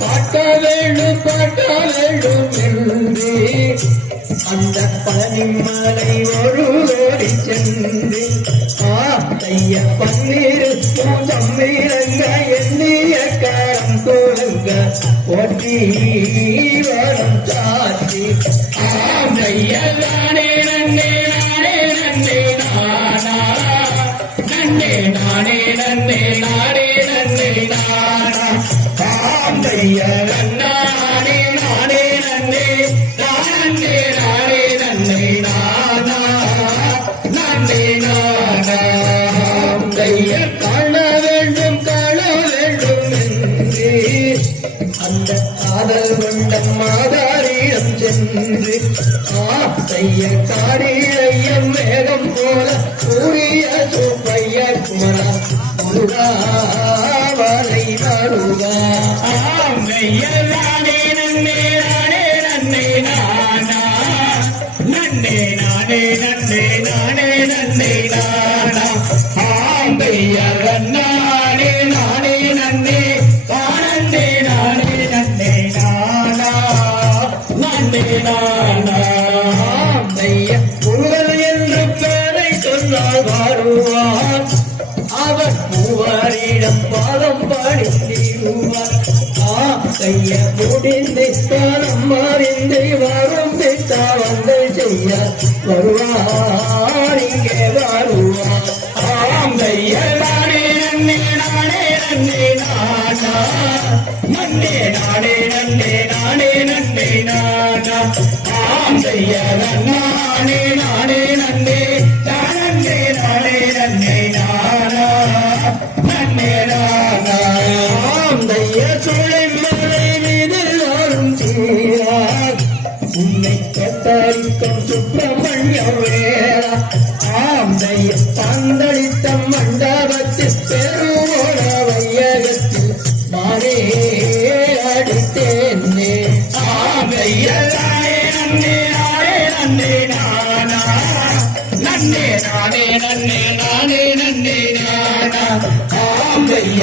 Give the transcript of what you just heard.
பாட்ட வேண்டும் பாட்ட என்று அந்த பனிமலை ஒரு ஓடி சென்று. ஆத்தைய பன்னீர் தம்மீரங்க எண்ணிய காரம் தோலுங்க ஒட்டி வரம் சாத்தி ஆந்தைய நானே நன்னே நானே நன்னே நானா. நன்னே நானே ஆந்தைய நன்னானே நானே நன்னே நானே நானே நன்னே நானா நன்னே நானா. ஆந்தைய காண வேண்டும் காண வேண்டும் என்று. அந்த காதல் வண்டம் மாதாரிடம் சென்று. ஆத்தைய காடி மேகம் போல கூறிய சூப்பைய குமரா வாழை ஆமையல்லானே நன்னே நானே நன்னே நானா நன்னே நானே நன்னே நானே நன்னே நானா ஆம்பையல்லானே நானே நன்னே நானே நானே நன்னே நானா நன்னே நானா ஆம்பைய புகழ் என்று பேரை சொன்னால் வாருவார் அவர் மூவரிடம் செய்ய முடிந்து காலம் அறிந்து வரும் பித்தாவங்கள் செய்ய வருவார். இங்கே வருவார். ஆம் கைய நானே நன்னே நானே நன்னே நானா. நன்னே நானே நன்னே நானே நன்னே நானா. ஆம் கைய நானே நானே நன்னே உன்னை கத்தரிக்கும் சுப்பிரமணிய வேளா ஆம் பந்தளித்த மண்டபத்தில் பெருவோட வையகத்தில் மாறே நன்னே நானே நன்னே நானா நன்னே நானே நன்னே நானே நன்னே நானா ஆம் தைய